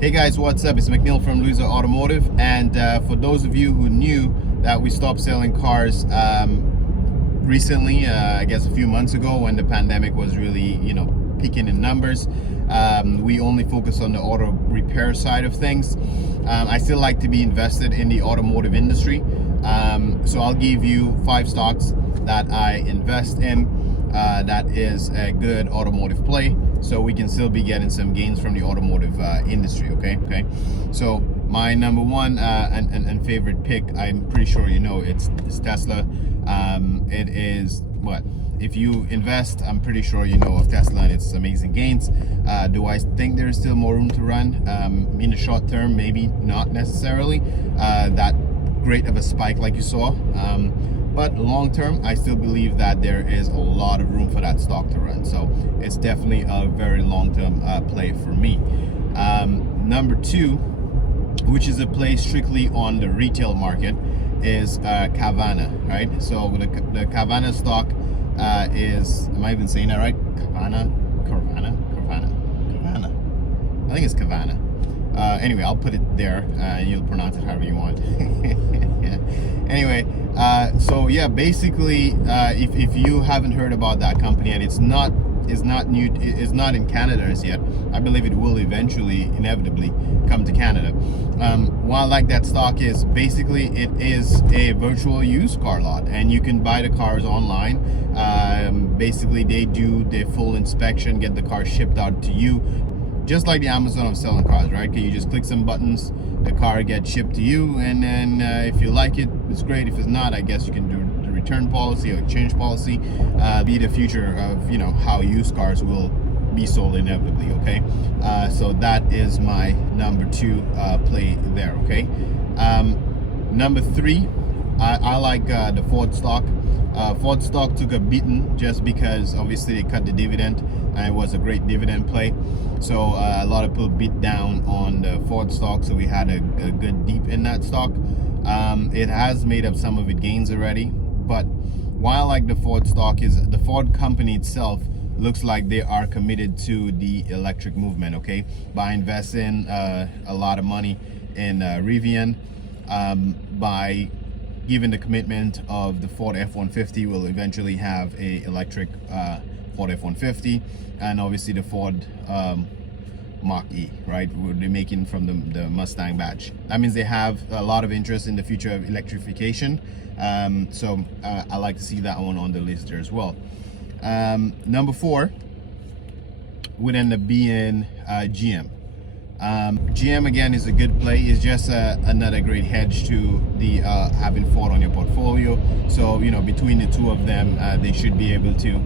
Hey guys, what's up? It's McNeil from Louison Automotive, and for those of you who knew that we stopped selling cars recently, I guess a few months ago when the pandemic was really, peaking in numbers, we only focus on the auto repair side of things. I still like to be invested in the automotive industry, so I'll give you 5 stocks that I invest in that is a good automotive play, so we can still be getting some gains from the automotive industry. Okay, so my number one and favorite pick, I'm pretty sure you know, it's Tesla. It is what, if you invest, I'm pretty sure you know of Tesla and its amazing gains. Do I think there's still more room to run in the short term? Maybe not necessarily that great of a spike like you saw, but long term I still believe that there is a lot of room for that stock to run, so it's definitely a very long-term play for me. Number 2, which is a play strictly on the retail market, is Carvana, right? So the Carvana stock is, am I even saying that right? Carvana. I think it's Carvana. Anyway, I'll put it there and you'll pronounce it however you want. Yeah. Anyway, so yeah, basically, if you haven't heard about that company, and it's not in Canada as yet, I believe it will eventually, inevitably, come to Canada. What I like that stock is basically it is a virtual used car lot, and you can buy the cars online. Basically, they do the full inspection, get the car shipped out to you, just like the Amazon of selling cars, right? You just click some buttons, the car gets shipped to you, and then if you like it, it's great. If it's not, I guess you can do the return policy or exchange policy. Be the future of how used cars will be sold inevitably. Okay, so that is my number 2 play there. Okay, number 3, I like the Ford stock. Ford stock took a beating just because obviously they cut the dividend, and it was a great dividend play. So a lot of people beat down on the Ford stock, so we had a good deep in that stock. It has made up some of its gains already, but why I like the Ford stock is the Ford company itself looks like they are committed to the electric movement, okay, by investing a lot of money in Rivian, by given the commitment of the Ford F-150 will eventually have a electric Ford F-150, and obviously the Ford Mach-E, right, they're making from the Mustang batch. That means they have a lot of interest in the future of electrification, so I like to see that one on the list there as well. Number 4 would end up being GM. GM again is a good play. It's just another great hedge to the having Ford on your portfolio. So between the two of them, they should be able to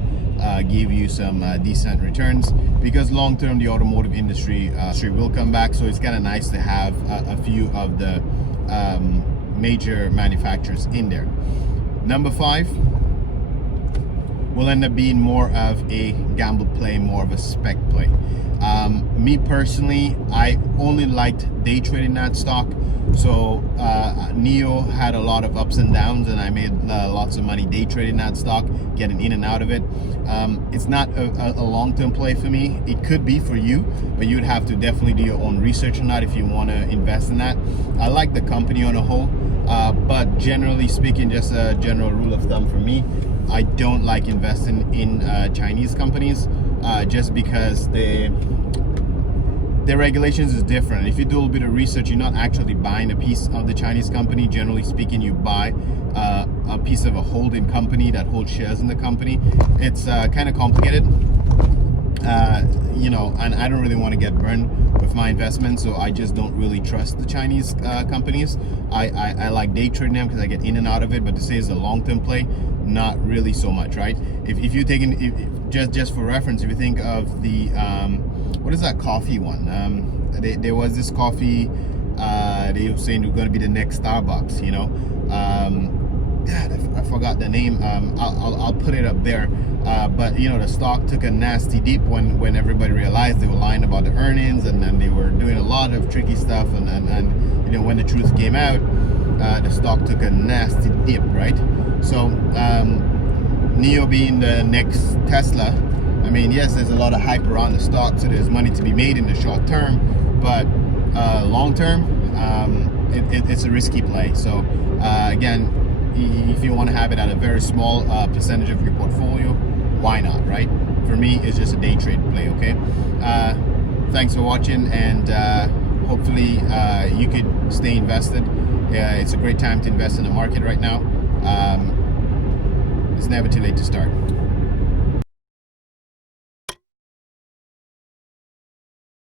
give you some decent returns, because long term the automotive industry will come back. So it's kind of nice to have a few of the major manufacturers in there. Number 5 will end up being more of a gamble play, more of a spec play. Me personally, I only liked day trading that stock. So NIO had a lot of ups and downs, and I made lots of money day trading that stock, getting in and out of it. It's not a long-term play for me. It could be for you, but you'd have to definitely do your own research on that if you want to invest in that. I like the company on a whole, but generally speaking, just a general rule of thumb for me, I don't like investing in Chinese companies, just because the regulations is different. If you do a little bit of research, you're not actually buying a piece of the Chinese company. Generally speaking, you buy a piece of a holding company that holds shares in the company. It's kind of complicated, and I don't really want to get burned with my investment, so I just don't really trust the Chinese companies. I like day trading them because I get in and out of it, but to say it's a long-term play, not really so much, right? If you're taking, just for reference, if you think of the what is that coffee one? There was this coffee, they were saying it was going to be the next Starbucks, God, I forgot the name. I'll put it up there. But the stock took a nasty dip when everybody realized they were lying about the earnings, and then they were doing a lot of tricky stuff, and when the truth came out, the stock took a nasty dip, right? So NIO being the next Tesla, I mean, yes, there's a lot of hype around the stock, so there's money to be made in the short term, but long term, it's a risky play. So again, if you want to have it at a very small percentage of your portfolio, why not, right? For me, it's just a day trade play. Okay. Thanks for watching, and hopefully you could stay invested. It's a great time to invest in the market right now. It's never too late to start.